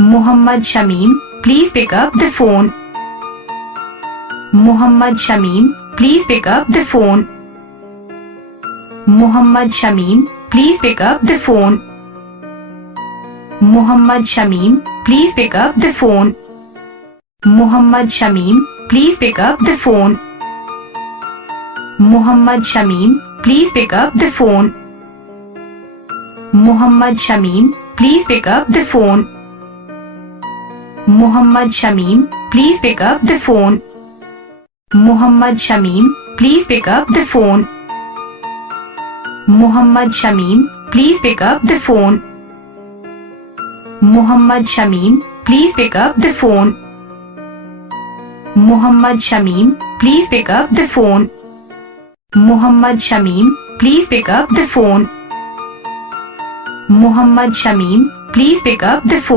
Mohammad Shamim, please pick up the phone. Mohammad Shamim, please pick up the phone. Mohammad Shamim, please pick up the phone. Mohammad Shamim, please pick up the phone. Mohammad Shamim, please pick up the phone. Mohammad Shamim, please pick up the phone. Mohammad Shamim, please pick up the phone. Mohammad Shamim, please pick up the phone. Mohammad Shamim, please pick up the phone. Mohammad Shamim, please pick up the phone. Mohammad Shamim, please pick up the phone. Mohammad Shamim, please pick up the phone. Mohammad Shamim, please pick up the phone. Mohammad Shamim, please pick up the phone.